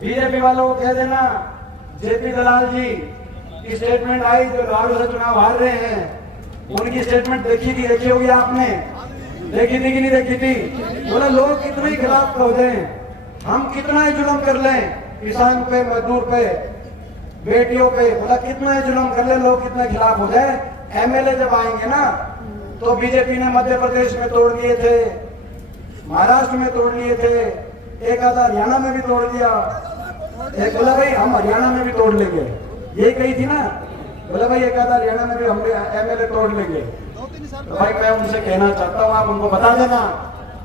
BJP वालों को कह देना, जेपी दलाल जी की स्टेटमेंट आई जो लालू से चुनाव हार रहे हैं, उनकी स्टेटमेंट देखी होगी आपने, देखी थी कि नहीं देखी थी? बोला लोग कितने खिलाफ हो जाए, हम कितना ही जुल्म कर लें किसान पे, मजदूर पे, बेटियों पे, बोला कितना ही जुल्म कर ले, लोग कितने खिलाफ हो जाए। एमएलए जब आएंगे ना तो बीजेपी ने मध्य प्रदेश में तोड़ दिए थे, महाराष्ट्र में तोड़ लिए थे, एक आधा हरियाणा में भी तोड़ दिया। एक बोला भाई हम हरियाणा में भी तोड़ लेंगे, ये कही थी ना, बोला भाई एक आधा हरियाणा में भी हम एमएलए तोड़ लेंगे। तो भाई मैं उनसे कहना चाहता हूँ, आप उनको बता देना,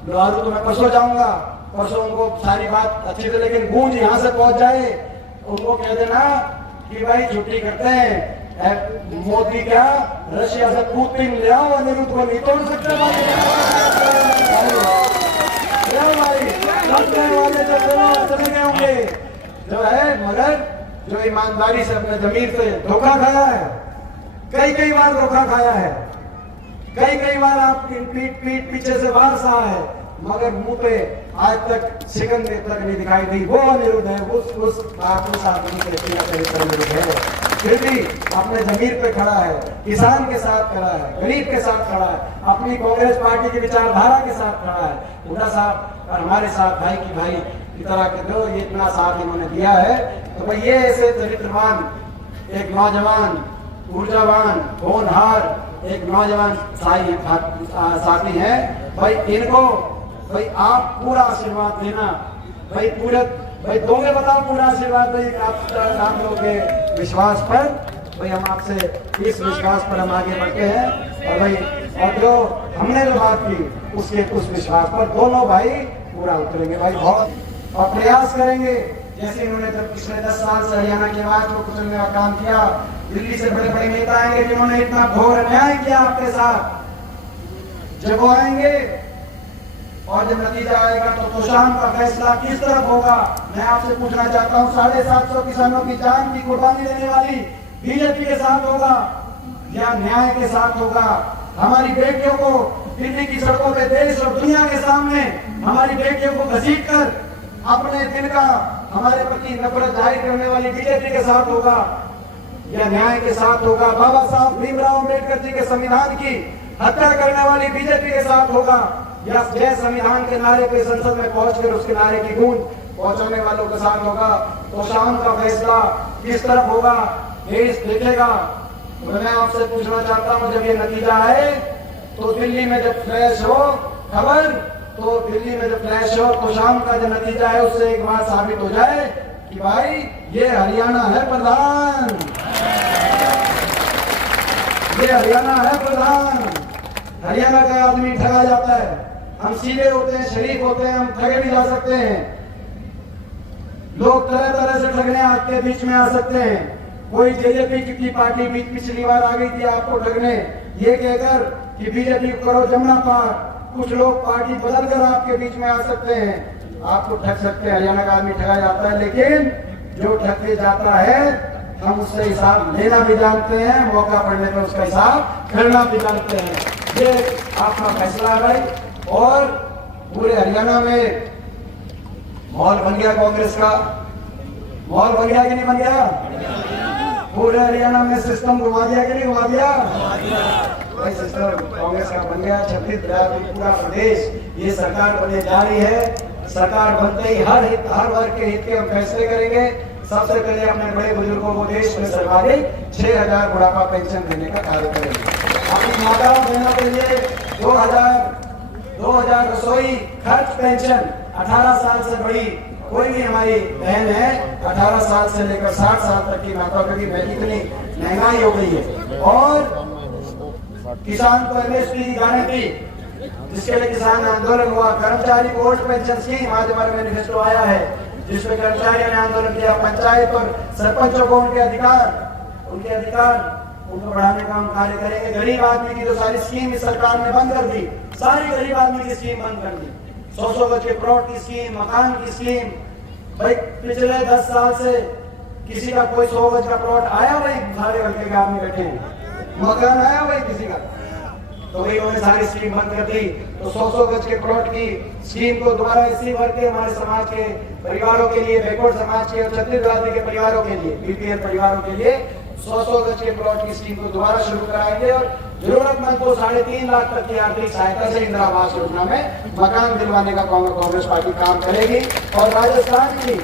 लोहारू तो मैं परसों जाऊंगा, परसों उनको सारी बात अच्छी से, लेकिन गूंज यहाँ से पहुंच जाए, उनको कह देना कि भाई छुट्टी करते हैं, मोदी क्या रशिया से पुतिन ले आओ, अनिरुद्ध को नहीं तोड़ सकते भाई। वाले चले गए होंगे जो है, मगर जो ईमानदारी से अपने जमीर से धोखा खाया है, कई बार धोखा खाया है, कई बार आपकी पीठ पीछे से वार सहा है, मगर मुंह पे आज तक शिकन तक नहीं दिखाई दी। वो अनिरुद्ध है, उस आदमी के चरित्र में है, फिर भी अपने जमीर पे खड़ा है, किसान के साथ खड़ा है, गरीब के साथ खड़ा है, अपनी कांग्रेस पार्टी की विचारधारा के साथ खड़ा है। हुड्डा साहब और हमारे साथ भाई की भाई की तरह के दो, ये इतना साथ इन्होंने दिया है। तो भाई ये ऐसे चरित्रवान एक नौजवान, ऊर्जावान, होनहार एक नौजवान साथी है भाई, इनको भाई आप पूरा आशीर्वाद देना भाई, पूरे भाई दोगे, बताओ पूरा आशीर्वाद भाई आप लोगों के विश्वास पर। भाई हम आपसे इस विश्वास पर हम आगे बढ़ते हैं, और भाई और जो हमने जो बात की उसके उस विश्वास पर दोनों भाई पूरा उतरेंगे भाई, बहुत और प्रयास करेंगे। जैसे इन्होंने जब पिछले 10 साल से हरियाणा की आवाज को कुचलने का काम किया, दिल्ली से बड़े बड़े नेता आएंगे जिन्होंने इतना घोर अन्याय किया आपके साथ, जब वो आएंगे और जब नतीजा आएगा तो तोशाम का फैसला किस तरफ होगा, मैं आपसे पूछना चाहता हूँ। 750 किसानों की जान की कुर्बानी देने वाली बीजेपी के साथ होगा या न्याय के साथ होगा? हमारी बेटियों को दिल्ली की सड़कों पे देश और दुनिया के सामने हमारी बेटियों को घसीट कर अपने दिल का हमारे प्रति नफरत जाहिर करने वाली बीजेपी के साथ होगा या न्याय के साथ होगा? बाबा साहब भीमराव अम्बेडकर जी के संविधान की हत्या करने वाली बीजेपी के साथ होगा या जय संविधान के नारे पे संसद में पहुंचकर उसके नारे की गूंज पहुंचाने वालों के साथ होगा? तो शाम का फैसला किस तरफ होगा देश देखेगा। मैं आपसे पूछना चाहता हूं, जब ये नतीजा आए तो दिल्ली में जब फ्लैश हो खबर, तो दिल्ली में जब फ्लैश हो तो शाम का जो नतीजा है उससे एक बात साबित हो जाए कि भाई ये हरियाणा है प्रधान, ये हरियाणा है प्रधान। हरियाणा का आदमी ठगा जाता है, हम सीधे होते हैं, शरीफ होते हैं, हम ठगे भी जा सकते हैं। लोग तरह तरह से ठगने आपके बीच में आ सकते हैं। कोई जेजेपी की पार्टी बीच पिछली बार आ गई थी आपको ठगने, ये कहकर कि बीजेपी करो जमुना पार। कुछ लोग पार्टी बदल कर आपके बीच में आ सकते हैं, आपको ठग सकते हैं। हरियाणा का आदमी ठगा जाता है, लेकिन जो ठग के जाता है हम उससे हिसाब लेना भी जानते हैं, मौका पड़ने पर उसका हिसाब करना भी जानते हैं। ये आपका फैसला है और पूरे हरियाणा में माहौल बन गया कांग्रेस का। माहौल बन गया कि नहीं बन गया? पूरे हरियाणा में सिस्टम घुमा दिया कि नहीं घुमा दिया? भाई सिस्टम कांग्रेस का बन गया। छत्तीसगढ़ पूरा प्रदेश ये सरकार बनने जा रही है। सरकार बनते ही हर वर्ग के हित के हम फैसले करेंगे। सबसे पहले अपने बड़े बुजुर्गों को देश में सर्वाधिक 6000 बुढ़ापा पेंशन देने का कार्य करेंगे। अपनी माताओं बहनों के लिए 2000 रसोई खर्च पेंशन। 18 साल से बड़ी कोई भी हमारी बहन है, 18 साल से लेकर 60 साल तक की माताओं के लिए इतनी महंगाई हो गई है। और किसान को एमएसपी की गारंटी, जिसके लिए किसान आंदोलन हुआ। कर्मचारी ओल्ड पेंशन स्कीम आज हमारे मैनिफेस्टो आया है, जिसमें कर्मचारियों ने आंदोलन किया। पंचायत और सरपंचों को उनके अधिकार उनको बढ़ाने का हम कार्य करेंगे। गरीब आदमी की जो सारी स्कीम इस सरकार ने बंद कर दी, सारी गरीब आदमी की स्कीम बंद कर दी। 100 गज के प्लॉट की स्कीम, मकान की स्कीम। भाई पिछले 10 साल से किसी का कोई 100 गज का प्लॉट आया? भाई सारे हल्के के आदमी बैठे हैं, मकान आया भाई किसी का? तो वही उन्होंने सारी स्कीम बंद कर दी। तो 100 गज के प्लॉट की स्कीम को दोबारा एससी वर्ग के हमारे समाज के परिवारों के लिए, बैकवर्ड समाज के और छत्तीस जाति के परिवारों के लिए, बीपीएल परिवारों के लिए 100 गज के प्लॉट की स्कीम को दोबारा शुरू कराएंगे और जरूरतमंद को 3.5 लाख तक की आर्थिक सहायता से इंदिरा आवास योजना में मकान दिलवाने का कांग्रेस पार्टी काम करेगी। और राजस्थान की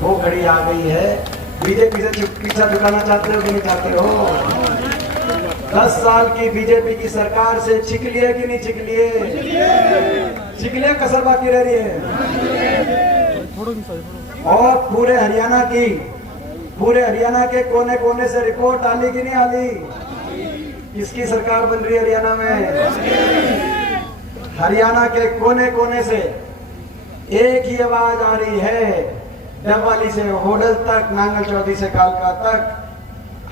वो घड़ी आ गई है, बीजेपी से पीछा छुड़ाना चाहते हो कि नहीं चाहते हो? 10 साल की बीजेपी की सरकार से छिक लिए कि नहीं छिक लिए? छिक लिए, कसर बाकी रह रही है। और पूरे हरियाणा के कोने कोने से रिपोर्ट आली कि नहीं आली? किसकी सरकार बन रही है हरियाणा में? हरियाणा के कोने कोने से एक ही आवाज आ रही है, डबवाली से होडल तक, नांगल चौधरी से कालका तक,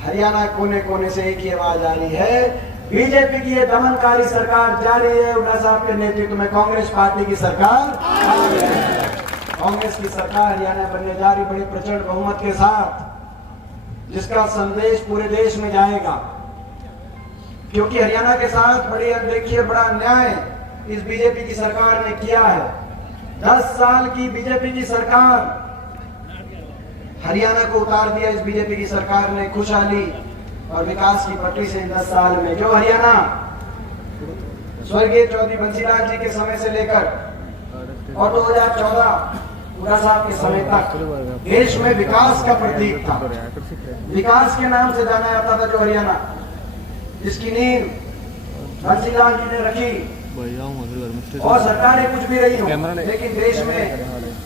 हरियाणा कोने कोने से एक ही आवाज आ रही है, बीजेपी की ये दमनकारी सरकार जारी है। हुड्डा साहब के नेतृत्व में कांग्रेस पार्टी की सरकार, कांग्रेस की सरकार हरियाणा बनने जा रही, बड़े प्रचंड बहुमत के साथ, जिसका संदेश पूरे देश में जाएगा। क्योंकि हरियाणा के साथ बड़ी अनदेखी, बड़ा अन्याय इस बीजेपी की सरकार ने किया है। 10 साल की बीजेपी की सरकार, हरियाणा को उतार दिया इस बीजेपी की सरकार ने खुशहाली और विकास की पटरी से। 10 साल में जो हरियाणा स्वर्गीय चौधरी बंसीलाल जी के समय से लेकर और 2014 हुड्डा साहब के समय तक देश में विकास का प्रतीक था, विकास के नाम से जाना जाता था जो हरियाणा, जिसकी नींव बंसीलाल जी ने रखी। और सरकारें कुछ भी रही हो, लेकिन देश में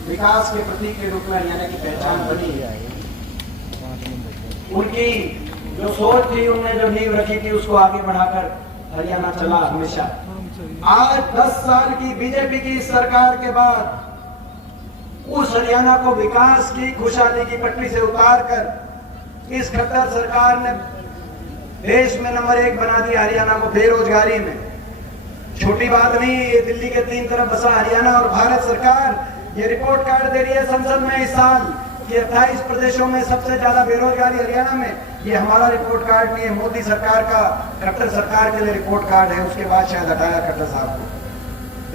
विकास के प्रतीक के रूप में हरियाणा की पहचान बनी। उनकी जो सोच थी, उन्होंने जो नींव रखी थी, उसको आगे बढ़ाकर हरियाणा चला हमेशा। आज 10 साल की बीजेपी की सरकार के बाद उस हरियाणा को विकास की, खुशहाली की पटरी से उतारकर इस खट्टर सरकार ने देश में नंबर 1 बना दिया हरियाणा को बेरोजगारी में। छोटी बात नहीं, ये दिल्ली के 3 तरफ बसा हरियाणा और भारत सरकार ये रिपोर्ट कार्ड दे रही है संसद में इस साल कि 28 प्रदेशों में सबसे ज्यादा बेरोजगारी हरियाणा में। ये हमारा रिपोर्ट कार्ड नहीं है, मोदी सरकार का, खट्टर सरकार के लिए रिपोर्ट कार्ड है। उसके बाद शायद हटाया खट्टर साहब को।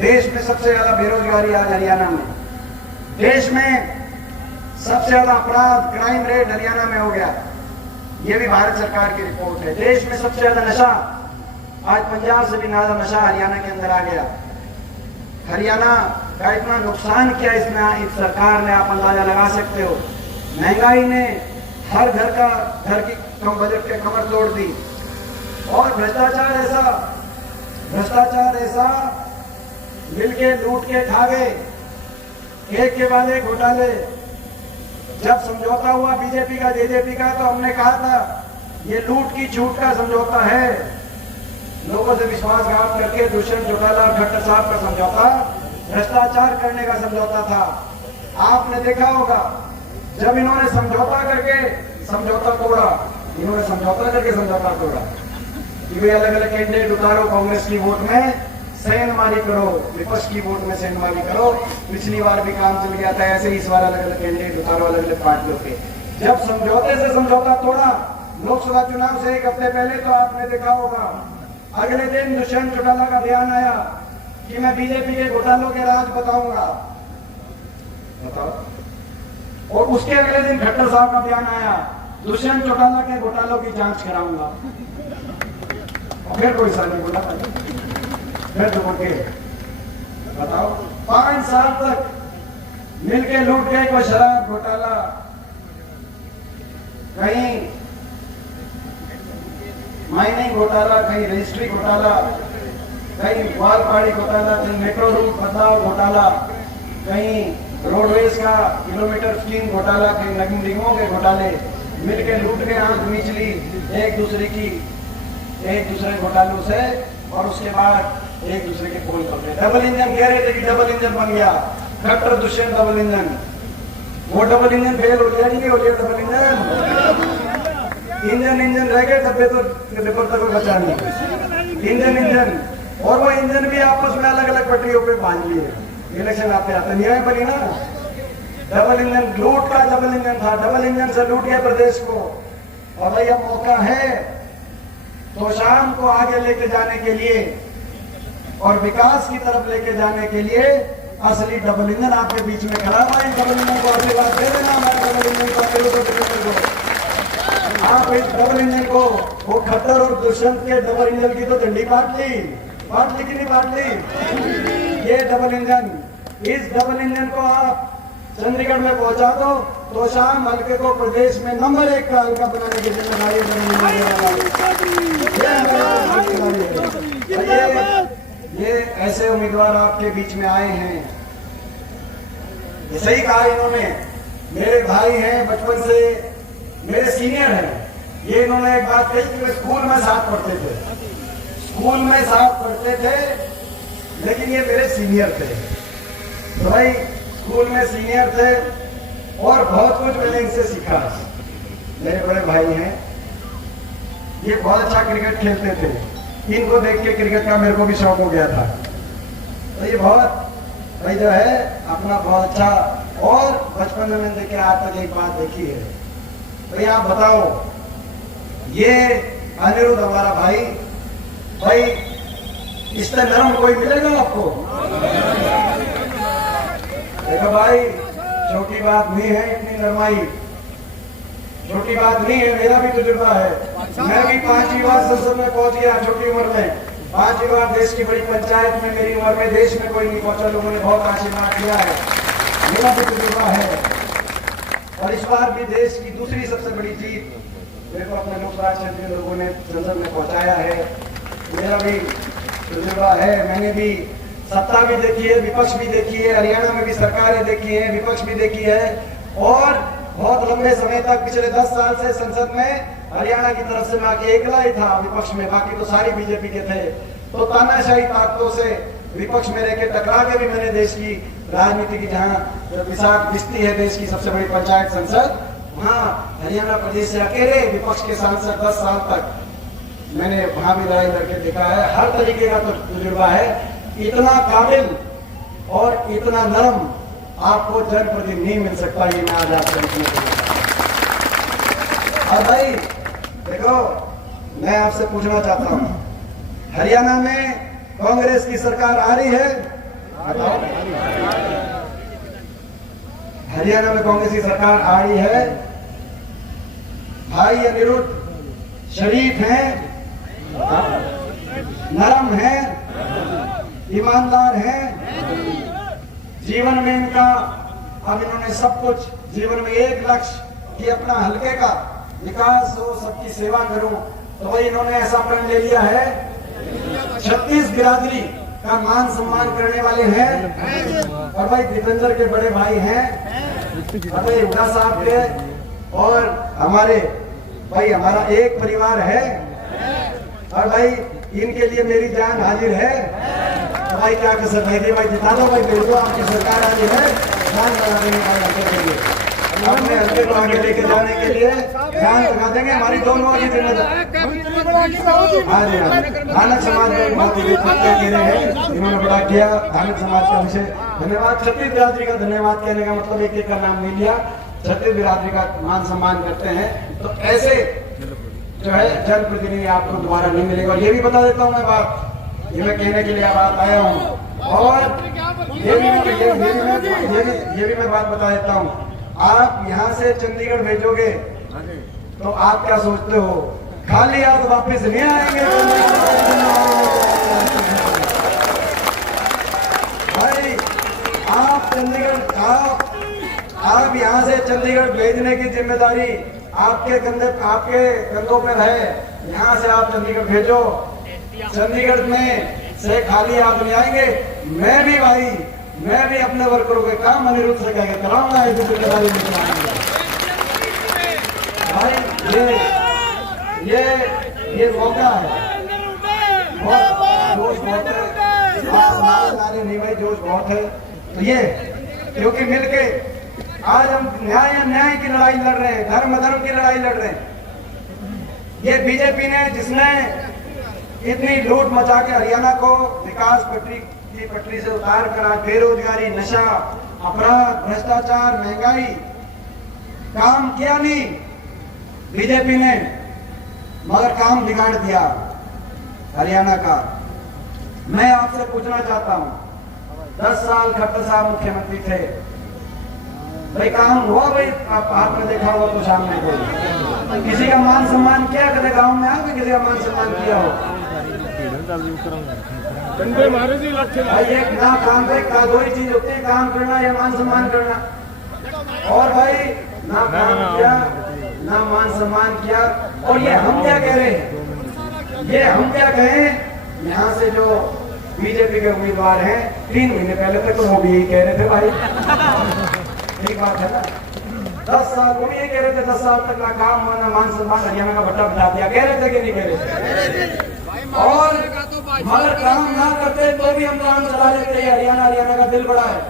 देश में सबसे ज्यादा बेरोजगारी आज हरियाणा में, देश में सबसे ज्यादा अपराध, क्राइम रेट हरियाणा में हो गया, ये भी भारत सरकार की रिपोर्ट है। देश में सबसे ज्यादा नशा, आज पंजाब से भी ज्यादा नशा हरियाणा के अंदर आ गया। हरियाणा का इतना नुकसान किया इसमें इस सरकार ने, आप अंदाजा लगा सकते हो। महंगाई ने हर घर की कम बजट के कमर तोड़ दी। और भ्रष्टाचार ऐसा मिलके लूट के खा गए, एक के बाद एक घोटाले। जब समझौता हुआ बीजेपी का जेजेपी का, तो हमने कहा था ये लूट की छूट का समझौता है। लोगों से विश्वासघात करके दुष्यंत चौटाला और खट्टर साहब का समझौता भ्रष्टाचार करने का समझौता था। आपने देखा होगा जब इन्होंने समझौता करके समझौता तोड़ा, इन्होंने समझौता करके समझौता तोड़ा कि वे अलग अलग कैंडिडेट उतारो, कांग्रेस की वोट में सेंधमारी करो, विपक्ष की वोट में सेंधमारी करो। पिछली बार भी काम चल गया था ऐसे ही, इस बार अलग अलग कैंडिडेट उतारो अलग अलग पार्टियों के। जब समझौते से समझौता तोड़ा लोकसभा चुनाव से 1 हफ्ते पहले, तो आपने देखा होगा अगले दिन दुष्यंत चौटाला का बयान आया कि मैं बीजेपी के घोटालों के राज बताऊंगा, बताओ। और उसके अगले दिन खट्टर साहब का बयान आया, दुष्यंत चौटाला के घोटालों की जांच कराऊंगा। और फिर कोई सा नहीं बोला, फिर तो बोल के बताओ। 5 साल तक मिलके लूट गए, कोई शराब घोटाला, कहीं माइनिंग घोटाला, कहीं रजिस्ट्री घोटाला, कहीं वालपाड़ी घोटाला, कहीं मेट्रो रूट बदलाव घोटाला, कहीं रोडवेज का किलोमीटर स्कीम घोटाला, कहीं नगीन निगमों के घोटाले। मिलके लूट के आंख नीचली एक दूसरे घोटालों से, और उसके बाद एक दूसरे के पोल पकड़े। डबल इंजन कह रहे थे कि डबल इंजन बन गया, खट्टर दुष्यंत डबल इंजन। वो डबल इंजन फेल हो गया, नहीं हो गया डबल इंजन रह गए, डब्बे तो डिब्बे तक बचा नहीं। इंजन और वो इंजन भी आपस में अलग अलग पटरियों पे बांध लिए। इलेक्शन आते नहीं बनी ना। डबल इंजन लूट का डबल इंजन था, डबल इंजन से लूट गया प्रदेश को। और भाई अब मौका है तो शाम को आगे लेके जाने के लिए और विकास की तरफ लेके जाने के लिए असली डबल इंजन आपके बीच में खड़ा हुआ है। डबल इंजन को आशीर्वाद दे देना हमारे डबल इंजन को। आप इस डबल इंजन को, वो खट्टर और दुष्यंत के डबल इंजन की तो झंडी पाट ली कि नहीं पाट ली? ये डबल इंजन, इस डबल इंजन को आप चंडीगढ़ में पहुंचा दो तो शाम हल्के को प्रदेश में नंबर 1 का हल्का बनाने की जिम्मेदारी ये ऐसे उम्मीदवार आपके बीच में आए हैं। ये सही कहा इन्होंने, मेरे भाई हैं, बचपन से मेरे सीनियर हैं। ये इन्होंने एक बात कही कि वे स्कूल में साथ पढ़ते थे, लेकिन ये मेरे सीनियर थे। तो भाई स्कूल में सीनियर थे और बहुत कुछ मैंने इनसे सीखा। मेरे बड़े भाई हैं, ये बहुत अच्छा क्रिकेट खेलते थे। इनको देख के क्रिकेट का मेरे को भी शौक हो गया था। तो ये बहुत भाई जो है अपना बहुत अच्छा, और बचपन में मैंने देखे आज तक एक बात देखी है। तो ये आप बताओ, ये अनिरुद्ध हमारा भाई इससे नरम कोई मिलेगा आपको? देखो भाई, छोटी बात नहीं है इतनी नरमाई, छोटी बात नहीं है। मेरा भी तजुर्बा है, मैं भी 5वीं बार संसद में पहुंच गया छोटी उम्र में। 5वीं बार देश की बड़ी पंचायत में मेरी उम्र में देश में कोई नहीं पहुंचा, लोगों ने बहुत आशीर्वाद किया है, मेरा भी तजुर्बा है। और इस बार भी देश की दूसरी सबसे बड़ी जीत मेरे को अपने लोकराज क्षेत्र के लोगों ने संसद में पहुंचाया है। मेरा भी तजुर्बा है, मैंने भी सत्ता भी देखी है, विपक्ष भी देखी है, हरियाणा में भी सरकारें देखी है, विपक्ष भी देखी है। और बहुत लंबे समय तक पिछले 10 साल से संसद में हरियाणा की तरफ से मैं अकेला ही था विपक्ष में, बाकी तो सारी बीजेपी के थे। तो तानाशाही ताकतों से विपक्ष में रह के टकरा के भी मैंने देश की राजनीति की, जहाँ विशाख दिखती है देश की सबसे बड़ी पंचायत संसद, वहाँ हरियाणा प्रदेश से अकेले विपक्ष के सांसद 10 साल तक मैंने वहां भी लड़ाई लड़के देखा है। हर तरीके का तो तजुर्बा है। इतना काबिल और इतना नरम आपको जनप्रतिनिधि नहीं मिल सकता, ये मैं आज आपसे लिखने के लिए। और भाई देखो, मैं आपसे पूछना चाहता हूं, हरियाणा में कांग्रेस की सरकार आ रही है? बताओ, हरियाणा में कांग्रेस की सरकार आ रही है। भाई अनिरुद्ध शरीफ हैं, नरम हैं, ईमानदार हैं। जीवन में इनका, अब इन्होंने सब कुछ जीवन में एक लक्ष्य कि अपना हल्के का विकास हो, सबकी सेवा करूं। तो भाई इन्होंने ऐसा प्रण ले लिया है, 36 बिरादरी का मान सम्मान करने वाले हैं। और भाई दीपेंद्र के बड़े भाई हैं, भाई हुड्डा साहब के, और हमारे भाई हमारा एक परिवार है। और भाई इनके लिए मेरी जान हाजिर है। तो भाई क्या कर सकते हैं भाई, जिता दो भाई, मेरे को आपकी सरकार हाजिर है, जान लगा देंगे भाई हल्के के लिए। हमने हल्के को आगे लेके जाने के लिए जान लगा देंगे, हमारी दोनों की जिम्मेदारी। हाँ जी, धानक समाज में इन्होंने बड़ा किया, धानक समाज का विषय धन्यवाद। 36 बिरादरी का धन्यवाद कहने का मतलब एक का नाम नहीं लिया, 36 बिरादरी का मान सम्मान करते हैं। तो ऐसे जो है जनप्रतिनिधि आपको दोबारा नहीं मिलेगा। ये भी बता देता हूँ मैं बात, ये मैं कहने के लिए बात आया हूँ। और ये भी मैं बात बता देता हूँ, आप यहाँ से चंडीगढ़ भेजोगे तो आप क्या सोचते हो, खाली हाथ वापस नहीं आएंगे? भाई आप चंडीगढ़, आप यहाँ से चंडीगढ़ भेजने की जिम्मेदारी आपके कंधों पर है। यहाँ से आप चंडीगढ़ भेजो, चंडीगढ़ में से खाली हाथ नहीं आएंगे। मैं भी अपने वर्करों के काम अनिरुद्ध से कह के कराऊंगा, ऐसी जिम्मेदारी लेकर आएंगे। भाई ये मौका है, जोश बहुत है, नहीं भाई जोश बहुत है। तो ये क्योंकि मिलके आज हम न्याय की लड़ाई लड़ रहे हैं, धर्म अधर्म की लड़ाई लड़ रहे हैं। ये बीजेपी ने, जिसने इतनी लूट मचा के हरियाणा को विकास पटरी से उतार कर आज बेरोजगारी, नशा, अपराध, भ्रष्टाचार, महंगाई काम किया नहीं बीजेपी ने। मगर काम बिगाड़ दिया हरियाणा का। मैं आपसे पूछना चाहता हूं, 10 साल खट्टर साहब मुख्यमंत्री थे, भाई काम हुआ? भाई आप आपने देखा होगा तो सामने कोई किसी का मान सम्मान किया? कभी गांव में आके किसी का मान सम्मान किया हो? भाई एक ना काम पे दो ही चीज होती है, काम करना या मान सम्मान करना। और भाई ना काम किया ना मान सम्मान किया। और ये हम क्या कह रहे हैं, ये हम क्या कहें, यहाँ से जो बीजेपी के उम्मीदवार हैं 3 महीने पहले तक तो वो भी यही कह रहे थे भाई, ठीक बात है ना। 10 साल वो भी यही कह रहे थे, 10 साल तक ना काम हुआ ना मान सम्मान, हरियाणा का भट्टा बिठा दिया। कह रहे थे कि नहीं कह रहे थे? और मगर काम ना करते तो भी हम काम चला लेते हैं, हरियाणा का दिल बड़ा है।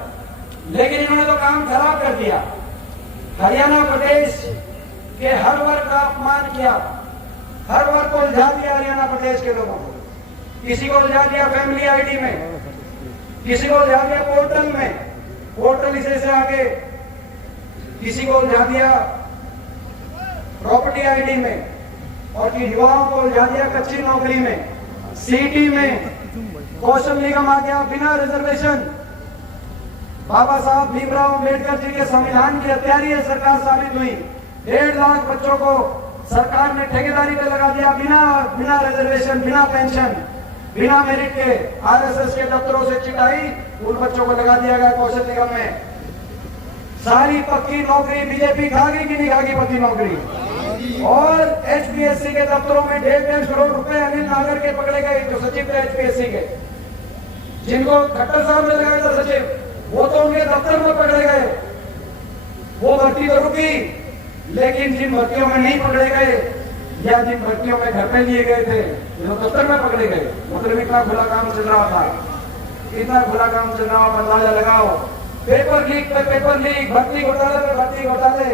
लेकिन इन्होंने तो काम खराब कर दिया। हरियाणा प्रदेश के हर वर्ग का अपमान किया, हर वर्ग को उलझा दिया हरियाणा प्रदेश के लोगों को। किसी को उलझा दिया फैमिली आईडी में, किसी को उलझा दिया पोर्टल में, पोर्टल इसे से आगे, किसी को उलझा दिया प्रॉपर्टी आईडी में, और युवाओं को उलझा दिया कच्ची नौकरी में, सीटी में। कौशल निगम आ गया बिना रिजर्वेशन। बाबा साहब भीमराव अम्बेडकर जी के संविधान की हत्यारी है सरकार साबित हुई। 1.5 लाख बच्चों को सरकार ने ठेकेदारी पे लगा दिया, बिना रिजर्वेशन, बिना पेंशन, बिना मेरिट के। आरएसएस के दफ्तरों से चिटाई उन बच्चों को लगा दिया गया कौशल निगम में। सारी पक्की नौकरी बीजेपी खा गई कि नहीं खा गई पक्की नौकरी? और एचपीएससी के दफ्तरों में 1.5 करोड़ रुपए अनिल नागर के पकड़े गए, जो सचिव थे एचपीएससी के, जिनको खट्टर साहब ने लगाया था सचिव, वो तो उनके दफ्तर में पकड़े गए। वो भर्ती तो रुकी, लेकिन जिन भर्तियों में नहीं पकड़े गए या जिन भर्तियों में घर पे लिए गए थे, वो दफ्तर में पकड़े गए। मतलब इतना खुला काम चल रहा था, इतना खुला काम चल रहा, अंदाजा लगाओ। पेपर लीक पे पेपर लीक, भर्ती घोटाले पे भर्ती घोटाले,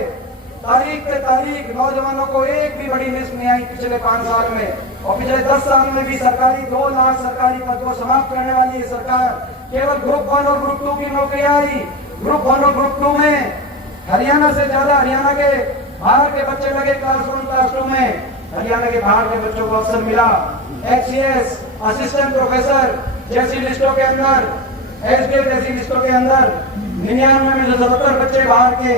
तारीख पे तारीख। नौजवानों को एक भी बड़ी लिस्ट नहीं आई पिछले 5 साल में। और पिछले 10 साल में भी सरकारी 2 लाख सरकारी पद को समाप्त करने वाली है सरकार। केवल ग्रुप 1 और ग्रुप 2 की नौकरियां आई। ग्रुप 1 और ग्रुप 2 में हरियाणा से ज्यादा हरियाणा के बाहर के बच्चे लगे क्लास 2 में। हरियाणा के बाहर के बच्चों को अवसर मिला। एक्सीएस, असिस्टेंट प्रोफेसर जैसी लिस्टों के अंदर, एसडीएफ जैसी लिस्टों के अंदर 99 में से 77 बच्चे बाहर के।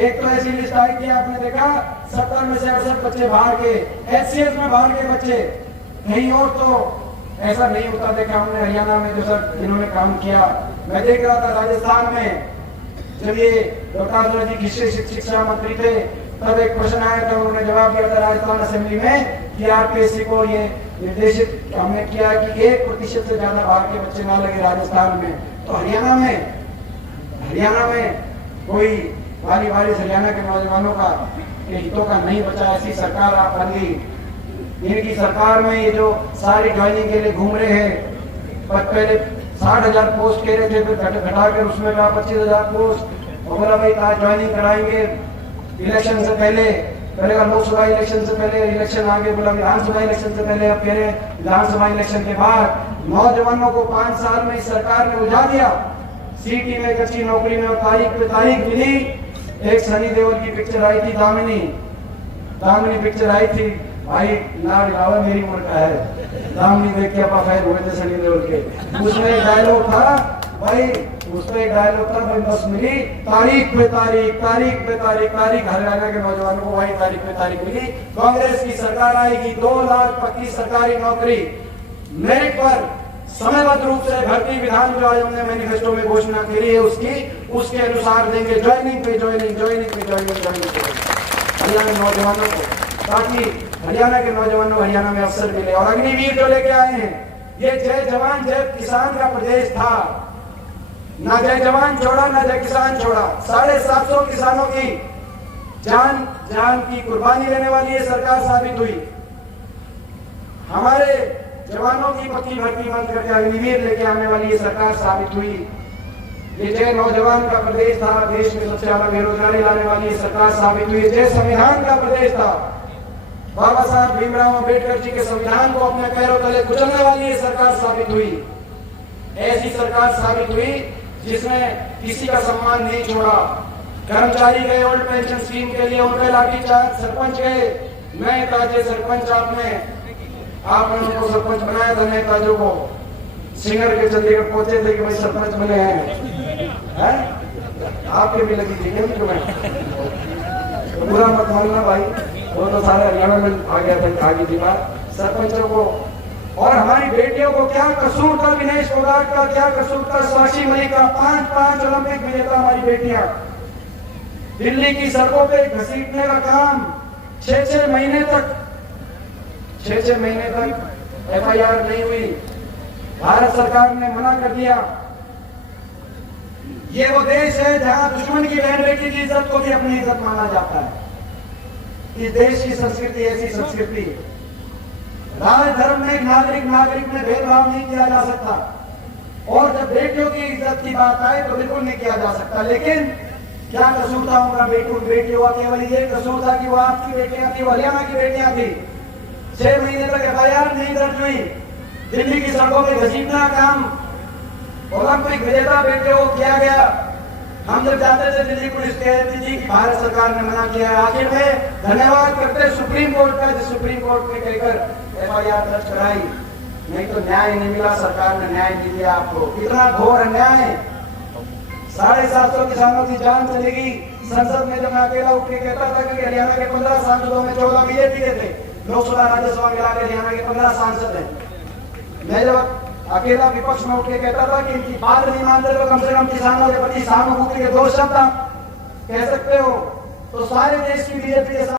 एक तो ऐसी लिस्ट आई थी, आपने देखा, 70 में से 68 बच्चे बाहर के, एचसीएस में बाहर के बच्चे। कहीं और तो ऐसा नहीं होता देखा हमने हरियाणा में, जो सर जिन्होंने काम किया। मैं देख रहा था राजस्थान में, जब ये डॉक्टर जी कृषि शिक्षा मंत्री थे, तब एक प्रश्न आया था, उन्होंने जवाब दिया था राजस्थान असेंबली में कि आरपीएससी को ये निर्देशित हमने किया कि 1% से ज्यादा बाहर के बच्चे ना लगे राजस्थान में। तो हरियाणा में कोई बारी हरियाणा के नौजवानों का के हितों का नहीं बचा। ऐसी सरकार आप बन गई। इनकी सरकार में ये जो सारी ज्वाइनिंग के लिए घूम रहे हैं, पहले 60,000 पोस्ट कह रहे थे, फिर घटाकर उसमें 25,000 पोस्ट, और बोला भाई आज ज्वाइनिंग कराएंगे इलेक्शन से पहले का लोकसभा इलेक्शन से पहले, इलेक्शन आगे बोला विधानसभा इलेक्शन से पहले, अब कह रहे विधानसभा इलेक्शन के बाद। नौजवानों को 5 साल में इस सरकार ने उलझा दिया, सीटी में, कच्ची नौकरी में, और तारीख पे तारीख मिली। एक सनी देओल की पिक्चर आई थी, दामिनी पिक्चर आई थी भाई, ना दिखावा मेरी उम्र का है। दामिनी देख के अपा फैन हुए थे सनी देओल के। उसमें एक डायलॉग था भाई, बस मिली तारीख पे तारीख हरियाणा के नौजवानों को वही तारीख पे तारीख मिली। कांग्रेस की सरकार आएगी, 2 लाख पक्की सरकारी नौकरी मेरिट पर समयबद्ध रूप से भर्ती। विधान जो आयोग ने मैनिफेस्टो में घोषणा करी है उसके अनुसार देंगे। ज्वाइनिंग हरियाणा के नौजवानों को, ताकि हरियाणा के नौजवानों को हरियाणा में अवसर मिले। और अग्निवीर जो लेके आए हैं, ये जय जवान जय किसान का प्रदेश था। ना जय जवान छोड़ा, ना जय किसान छोड़ा। 750 किसानों की जान की कुर्बानी लेने वाली ये सरकार साबित हुई। हमारे जवानों की पक्की भर्ती बंद करके अग्निवीर लेके आने वाली ये सरकार साबित हुई। ये जय नौजवान का प्रदेश था, देश में सबसे ज्यादा बेरोजगारी लाने वाली ये सरकार साबित हुई। जय संविधान का प्रदेश था, बाबा साहब भीमराव अम्बेडकर जी के संविधान को अपने पैरों तले कुचलने वाली ये सरकार साबित हुई। ऐसी सरकार साबित हुई जिसने किसी का सम्मान नहीं छोड़ा। कर्मचारी गए ओल्ड पेंशन स्कीम के लिए, उनके लाठीचार्ज, सरपंच गए नए ताजे सरपंच आपने उनको सरपंच बनाया था, नए ताजों को सिंगर के चंडीगढ़ पहुंचे थे कि भाई सरपंच बने हैं? आपके भी लगी थी क्या तुम्हें? तो बुरा मत मानना भाई, वो तो सारा हरियाणा में आ गया था, आ गई थी बात सरपंचों को। और हमारी बेटियों को क्या कसूर था, विनेश फोगाट का क्या कसूर था, साक्षी मलिक का, 5 ओलंपिक विजेता हमारी बेटियां। दिल्ली की सड़कों पे घसीटने का काम 6 महीने तक FIR नहीं हुई, भारत सरकार ने मना कर दिया। ये वो देश है जहां दुश्मन की बहन बेटी की इज्जत को भी अपनी इज्जत माना जाता है। इस देश की संस्कृति ऐसी संस्कृति, राज धर्म में नागरिक में भेदभाव नहीं किया जा सकता, और जब बेटियों की इज्जत की बात आए तो बिल्कुल नहीं किया जा सकता। लेकिन क्या कसूर था उनका? बेटियों का केवल ये कसूर था कि वो आपकी बेटियां थी, वो हरियाणा की बेटियां थी। 6 महीने तक FIR नहीं दर्ज हुई, दिल्ली की सड़कों में घसीटना काम ओलंपिक विजेता बेटियों को किया गया। हम जब जाते थे दिल्ली पुलिस कहती थी कि भारत सरकार ने मना किया। आखिर में धन्यवाद करते सुप्रीम कोर्ट का, जिस सुप्रीम कोर्ट ने कहकर FIR दर्ज कराई, नहीं तो न्याय नहीं मिला, सरकार ने न्याय नहीं दिया आपको। कितना घोर अन्याय, 750 किसानों की जान चलेगी। संसद में जब मैं अकेला उठ के कहता था कि हरियाणा के 15 सांसदों में 14 बीजेपी के थे, लोकसभा राज्यसभा मिला के हरियाणा के 15 सांसद हैं। मैं जब अकेला विपक्ष में उठ के कहता था कि इनकी बात नहीं मानते तो कम से कम किसानों के प्रति सहानुभूति के 2 शब्द आप कह सकते हो, तो सारे देश की बीजेपी के